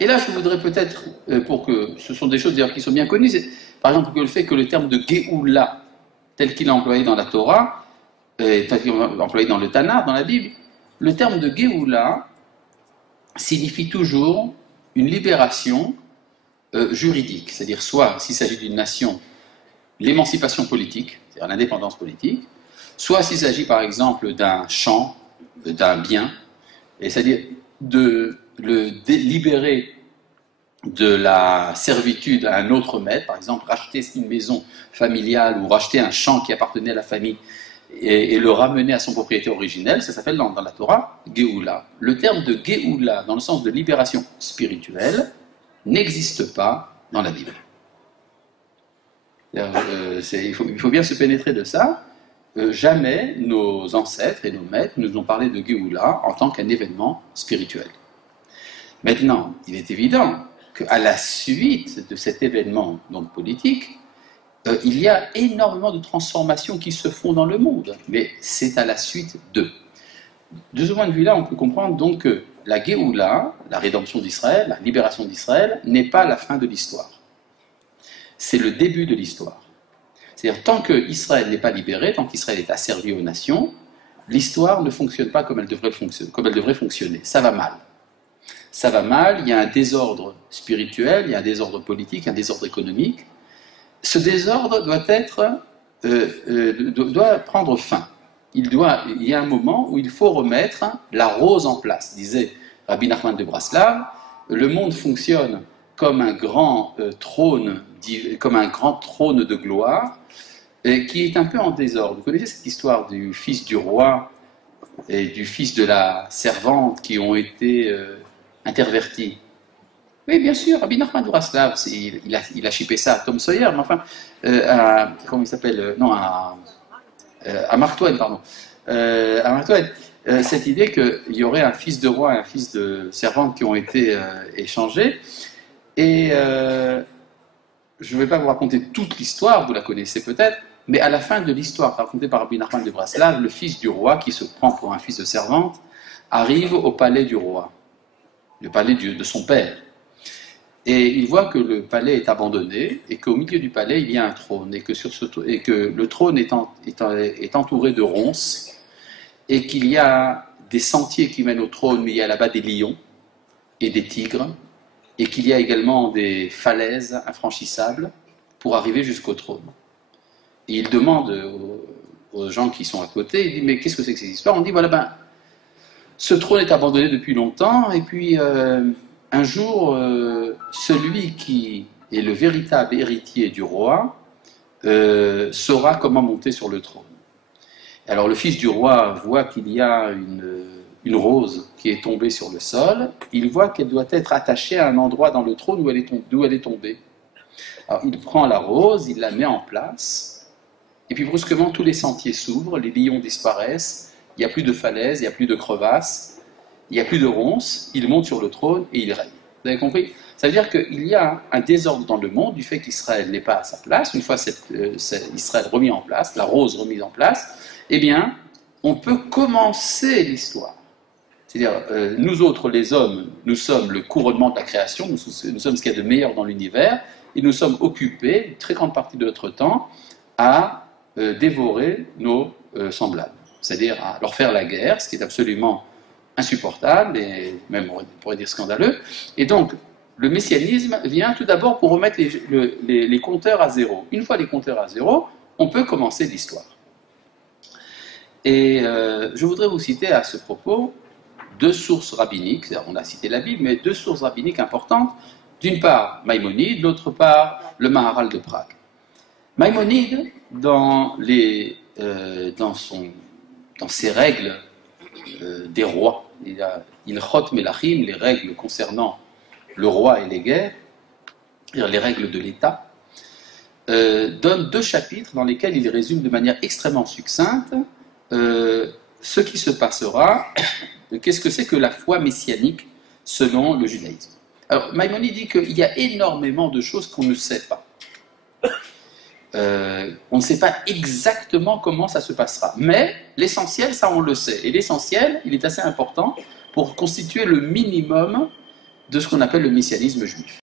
Et là, je voudrais peut-être, pour que ce sont des choses d'ailleurs qui sont bien connues, c'est par exemple que le fait que le terme de Géoula, tel qu'il est employé dans la Torah, tel qu'il est employé dans le Tanakh, dans la Bible, le terme de Géoula signifie toujours une libération juridique, c'est-à-dire soit, s'il s'agit d'une nation, l'émancipation politique, c'est-à-dire l'indépendance politique, soit s'il s'agit par exemple d'un champ, d'un bien, et c'est-à-dire de le libérer de la servitude à un autre maître, par exemple racheter une maison familiale ou racheter un champ qui appartenait à la famille et le ramener à son propriétaire originel, ça s'appelle dans la Torah Géoula. Le terme de Géoula, dans le sens de libération spirituelle, n'existe pas dans la Bible. Il faut bien se pénétrer de ça. Jamais nos ancêtres et nos maîtres nous ont parlé de Géoula en tant qu'un événement spirituel. Maintenant, il est évident qu'à la suite de cet événement donc politique, il y a énormément de transformations qui se font dans le monde, mais c'est à la suite d'eux. De ce point de vue-là, on peut comprendre donc que la Géoula, la rédemption d'Israël, la libération d'Israël, n'est pas la fin de l'histoire. C'est le début de l'histoire. C'est-à-dire, tant qu'Israël n'est pas libéré, tant qu'Israël est asservi aux nations, l'histoire ne fonctionne pas comme elle devrait fonctionner. Ça va mal. Ça va mal, il y a un désordre spirituel, il y a un désordre politique, un désordre économique. Ce désordre doit prendre fin. Il y a un moment où il faut remettre la rose en place. Disait Rabbi Nachman de Braslav, le monde fonctionne comme un grand trône de gloire, qui est un peu en désordre. Vous connaissez cette histoire du fils du roi et du fils de la servante qui ont été intervertis? Oui, bien sûr, Rabbi Nachman de Braslav, il a chippé ça à Tom Sawyer, mais enfin, comment il s'appelle? Non, à Mark Twain, pardon. À Mark Twain, cette idée qu'il y aurait un fils de roi et un fils de servante qui ont été échangés. Et je ne vais pas vous raconter toute l'histoire, vous la connaissez peut-être, mais à la fin de l'histoire racontée par Rabbi Nachman de Braslav, le fils du roi, qui se prend pour un fils de servante, arrive au palais du roi, le palais de son père. Et il voit que le palais est abandonné et qu'au milieu du palais, il y a un trône et que le trône est entouré de ronces et qu'il y a des sentiers qui mènent au trône, mais il y a là-bas des lions et des tigres et qu'il y a également des falaises infranchissables pour arriver jusqu'au trône. Et il demande aux gens qui sont à côté, il dit « Mais qu'est-ce que c'est que ces histoires ?» On dit « Voilà, ce trône est abandonné depuis longtemps et puis... un jour, celui qui est le véritable héritier du roi saura comment monter sur le trône. Alors le fils du roi voit qu'il y a une rose qui est tombée sur le sol, il voit qu'elle doit être attachée à un endroit dans le trône d'où elle est tombée. Alors il prend la rose, il la met en place, et puis brusquement tous les sentiers s'ouvrent, les lions disparaissent, il n'y a plus de falaises, il n'y a plus de crevasses, il n'y a plus de ronces, il monte sur le trône et il règne. Vous avez compris? Ça veut dire qu'il y a un désordre dans le monde du fait qu'Israël n'est pas à sa place. Une fois Israël remis en place, la rose remise en place, eh bien, on peut commencer l'histoire. C'est-à-dire, nous autres, les hommes, nous sommes le couronnement de la création, nous sommes ce qu'il y a de meilleur dans l'univers, et nous sommes occupés, une très grande partie de notre temps, à dévorer nos semblables. C'est-à-dire à leur faire la guerre, ce qui est absolument insupportable et même on pourrait dire scandaleux. Et donc le messianisme vient tout d'abord pour remettre les compteurs à zéro. Une fois les compteurs à zéro, on peut commencer l'histoire. Et je voudrais vous citer à ce propos deux sources rabbiniques. On a cité la Bible, mais deux sources rabbiniques importantes. D'une part Maïmonide, d'autre part le Maharal de Prague. Maïmonide, dans ses règles des rois, il a Ilchot Melachim, les règles concernant le roi et les guerres, les règles de l'État, donne deux chapitres dans lesquels il résume de manière extrêmement succincte ce qui se passera, qu'est-ce que c'est que la foi messianique selon le judaïsme. Alors Maïmonide dit qu'il y a énormément de choses qu'on ne sait pas. On ne sait pas exactement comment ça se passera, mais l'essentiel, ça on le sait, et l'essentiel, il est assez important pour constituer le minimum de ce qu'on appelle le messianisme juif.